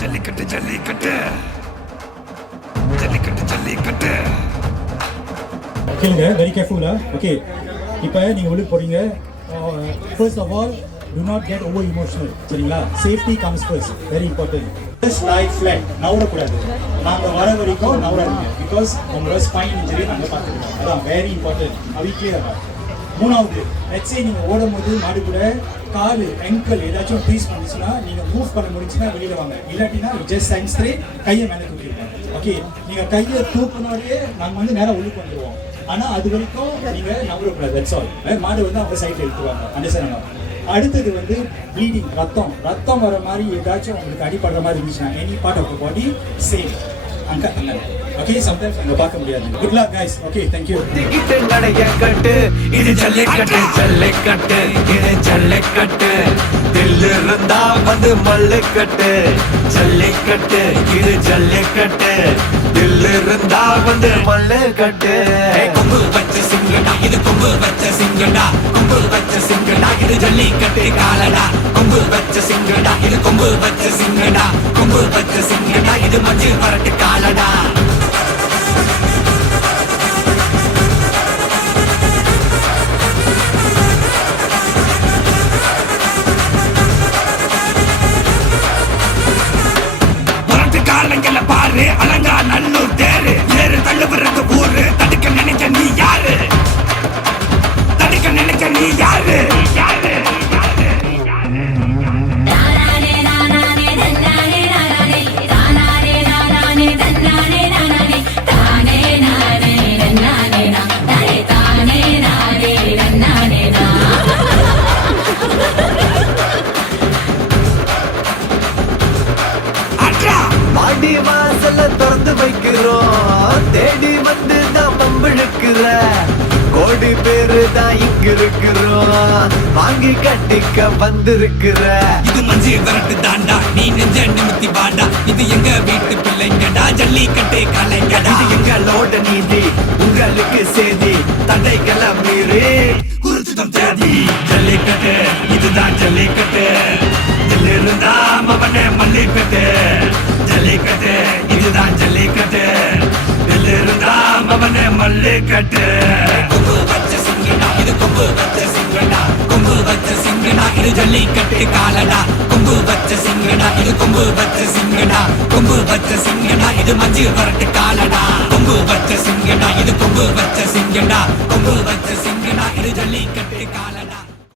ஜல்லிக்கட்டு ஜல்லிக்கட்டு ஜல்லிக்கட்டு ஜல்லிக்கட்டு. கேளுங்க, வெரி கேர்ஃபுல்லா. ஓகே, இப்போ நீங்கள் உள்ள போறீங்க. First of all, do not get over emotional. சரிங்களா? Safety comes first, very important. Just lie flat, நவரக்கூடாது. நாங்கள் வர வரைக்கும் நவராதுங்க, பிகாஸ் உங்களோட ஸ்பைன் இன்ஜுரி நாங்கள் பார்த்துருக்கோம். அதான் வெரி இம்பார்ட்டன்ட். அது கிளியரா? மூணாவது, லெட்ஸ் சே நீங்கள் ஓடும் போது மாடு கூட கால் அங்கிள் ஏதாச்சும் ப்ளீஸ் பண்ணிச்சுன்னா நீங்கள் மூவ் பண்ண முடிச்சுன்னா வெளியில் வாங்க. இல்லாட்டினா ஜஸ்ட் சைன் ஸ்ட்ரெயிட், கையை மேலே தூக்கிடுவாங்க. ஓகே, நீங்கள் கையை தூக்குனாலே நாங்கள் வந்து நேரம் உள்ளுக்கு வந்துடுவோம். ஆனால் அது வரைக்கும் நீங்கள் நவரக்கூடாது. That's all. மாடு வந்து அவங்க சைட்டில் எடுத்துருவாங்க. அண்டர்ஸ்டாண்ட்? அடுத்தது வந்து ப்ளீடிங், ரத்தம் வர மாதிரி ஏதாச்சும் உங்களுக்கு அடிப்படுற மாதிரி இருந்துச்சுன்னா any part of the body same அங்க அங்க. ஓகே, சம்டைம்ஸ் அங்க பார்க்க முடியாது. Good luck guys. Okay, thank you. Ticket நடைய கட்டு, இது ஜல்லிக்கட்டு ஜல்லிக்கட்டு, இது ஜல்லிக்கட்டு. தில்லு இருந்தா வந்து மல்லுக்கட்டு ஜல்லிக்கட்டு, இது ஜல்லிக்கட்டு. தில்லு இருந்தா வந்து மல்லுக்கட்டு. கொம்பு வச்ச சிங்கடா, இது கொம்பு வச்ச சிங்கடா, கொம்பு வச்ச சிங்கடா, இது ஜல்லிக்கட்டு காலடா. கொம்பு வச்ச சிங்கடா, இது கொம்பு வச்ச சிங்கடா, கொம்பு வச்ச சிங்கடா, இது மஞ்சள் வரட்டு காலடா. காலங்கள பாரு, அலங்கா நல்லூர் தேரு, ஏறு தள்ளு விடுறது ஊரு. தடுக்க நினைக்க நீ யாரு, தடுக்க நினைக்க நீ யாரு, யாரு? வாடி வாசல திறந்து வைக்கிறோம், தேடி வந்து தான் பம்பிழுக்கிற கோடி பேரு தான் இங்க இருக்கிறோம், வாங்கி கட்டிக்க வந்திருக்கிற. இது மஞ்சி வரட்டு தாண்டா, நீ நெஞ்ச நிமித்தி வாடா. இது எங்க வீட்டு பிள்ளைங்கடா, ஜல்லிக்கட்டு கலைங்கடா. இது எங்களோட நீதி, உங்களுக்கு சேதி, தடைகளை மீறி குறிச்சுதான் தேதி. ஜல்லிக்கட்டு, இதுதான் ஜல்லிக்கட்டு. இருந்தா மவனே மல்லிக்கட்டு ஜல்லிக்கட்டு, இதுதான் ஜல்லிக்கட்டு. இருந்தா மவனே மல்லிக்கட்டு. கொம்பு வச்ச சிங்கடா, இது கொம்பு வச்ச சிங்கடா, கொம்பு வச்ச சிங்கடா, இது ஜல்லிக்கட்டு காலடா. கொம்பு வச்ச சிங்கடா, இது கொம்பு வச்ச சிங்கடா, கொம்பு வச்ச சிங்கடா, இது மஞ்சு வரட்டு காலடா. கொம்பு வச்ச சிங்கடா, இது கொம்பு வச்ச சிங்கடா, கொம்பு வச்ச சிங்கடா, இது ஜல்லிக்கட்டு காலடா.